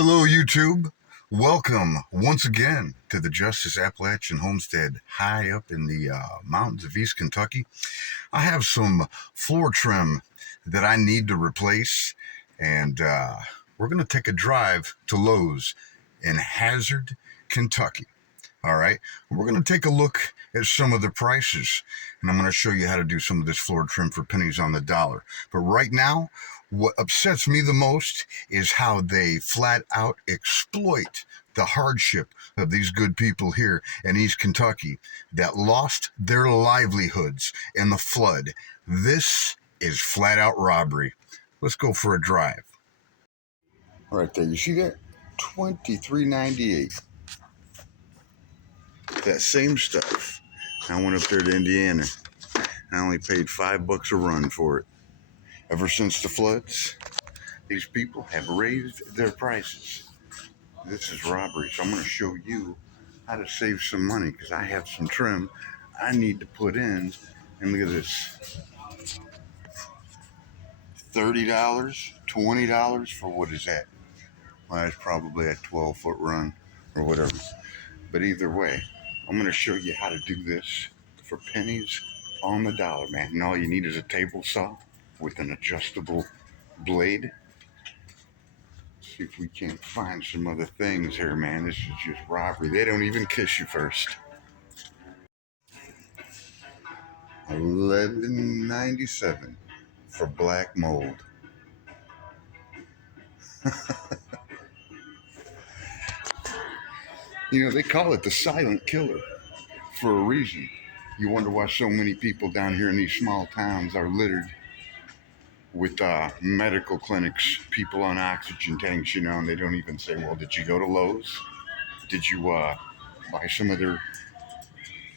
Hello, YouTube. Welcome once again to the Justice Appalachian Homestead high up in the mountains of East Kentucky. I have some floor trim that I need to replace, and we're going to take a drive to Lowe's in Hazard, Kentucky. All right, we're going to take a look at some of the prices, and I'm going to show you how to do some of this floor trim for pennies on the dollar. But right now, what upsets me the most is how they flat out exploit the hardship of these good people here in East Kentucky that lost their livelihoods in the flood. This is flat out robbery. Let's go for a drive. Right there, you see that? $23.98. That same stuff. I went up there to Indiana. I only paid $5 a run for it. Ever since the floods, these people have raised their prices. This is robbery, so I'm going to show you how to save some money because I have some trim I need to put in. And look at this. $30, $20 for what is that? Well, that's probably a 12-foot run or whatever. But either way, I'm going to show you how to do this for pennies on the dollar, man. And all you need is a table saw with an adjustable blade. See if we can't find some other things here, man. This is just robbery. They don't even kiss you first. $11.97 for black mold. You know, they call it the silent killer for a reason. You wonder why so many people down here in these small towns are littered with medical clinics, people on oxygen tanks, you know, and they don't even say, well, did you go to Lowe's? Did you buy some of their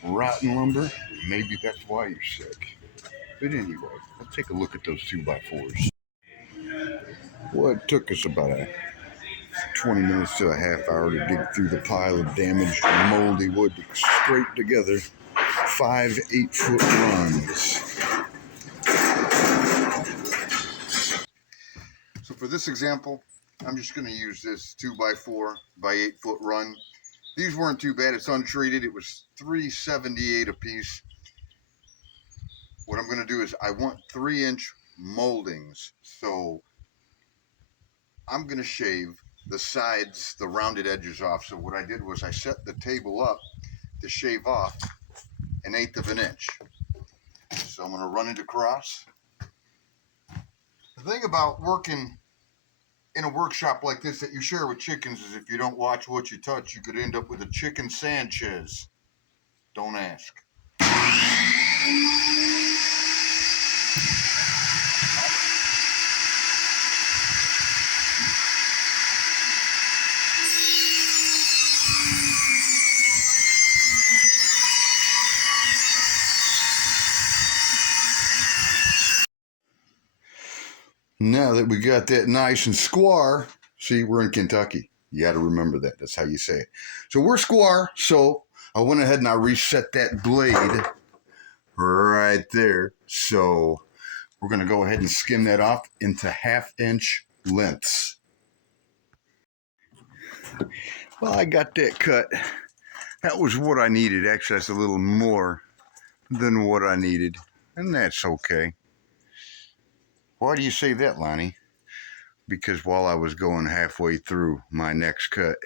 rotten lumber? Maybe that's why you're sick. But anyway, let's take a look at those 2x4s. Well, it took us about 20 minutes to a half hour to dig through the pile of damaged moldy wood to scrape together 5 8-foot runs. So for this example, I'm just going to use this 2x4 by 8-foot run. These weren't too bad. It's untreated. It was $3.78 a piece. What I'm going to do is I want 3-inch moldings. So I'm going to shave the sides, the rounded edges off. So what I did was I set the table up to shave off 1/8 of an inch. So I'm going to run it across. The thing about working in a workshop like this that you share with chickens is if you don't watch what you touch, you could end up with a chicken Sanchez. Don't ask. Now that we got that nice and square, see, we're in Kentucky. You got to remember that. That's how you say it. So we're square. So I went ahead and I reset that blade right there. So we're going to go ahead and skim that off into 1/2-inch lengths. Well, I got that cut. That was what I needed. Actually, that's a little more than what I needed. And that's okay. Why do you say that, Lonnie? Because while I was going halfway through my next cut,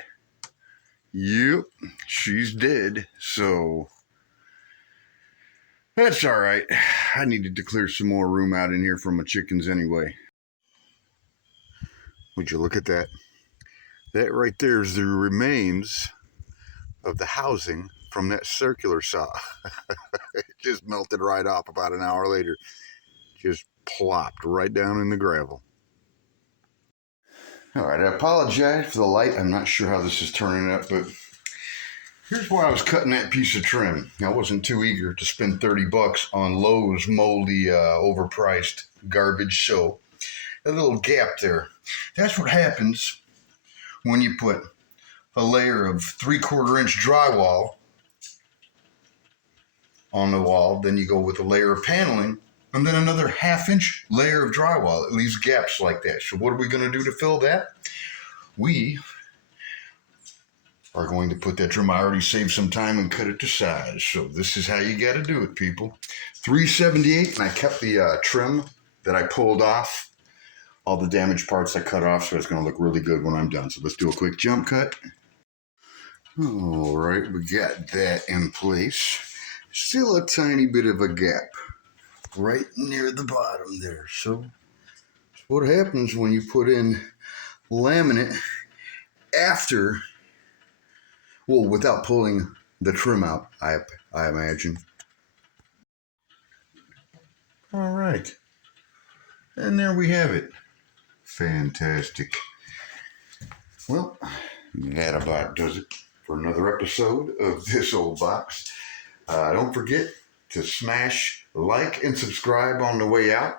yep, she's dead. So that's all right. I needed to clear some more room out in here for my chickens anyway. Would you look at that? That right there is the remains of the housing from that circular saw. It just melted right off about an hour later. Just plopped right down in the gravel. All right, I apologize for the light. I'm not sure how this is turning up, but here's why I was cutting that piece of trim. I wasn't too eager to spend $30 on Lowe's moldy, overpriced garbage. So a little gap there. That's what happens when you put a layer of 3/4-inch drywall on the wall. Then you go with a layer of paneling, and then another 1/2-inch layer of drywall. It leaves gaps like that. So what are we going to do to fill that? we are going to put that trim. I already saved some time and cut it to size. So this is how you got to do it, people. 378, and I kept the trim that I pulled off. All the damaged parts I cut off, so it's going to look really good when I'm done. So let's do a quick jump cut. All right, we got that in place. Still a tiny bit of a gap right near the bottom there. So what happens when you put in laminate after, well, without pulling the trim out, I imagine. All right. And there we have it. Fantastic. Well, that about does it for another episode of This Old Box. Don't forget to smash like and subscribe on the way out.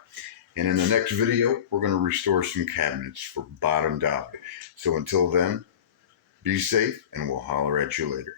And in the next video, we're going to restore some cabinets for bottom dollar. So until then, be safe, and we'll holler at you later.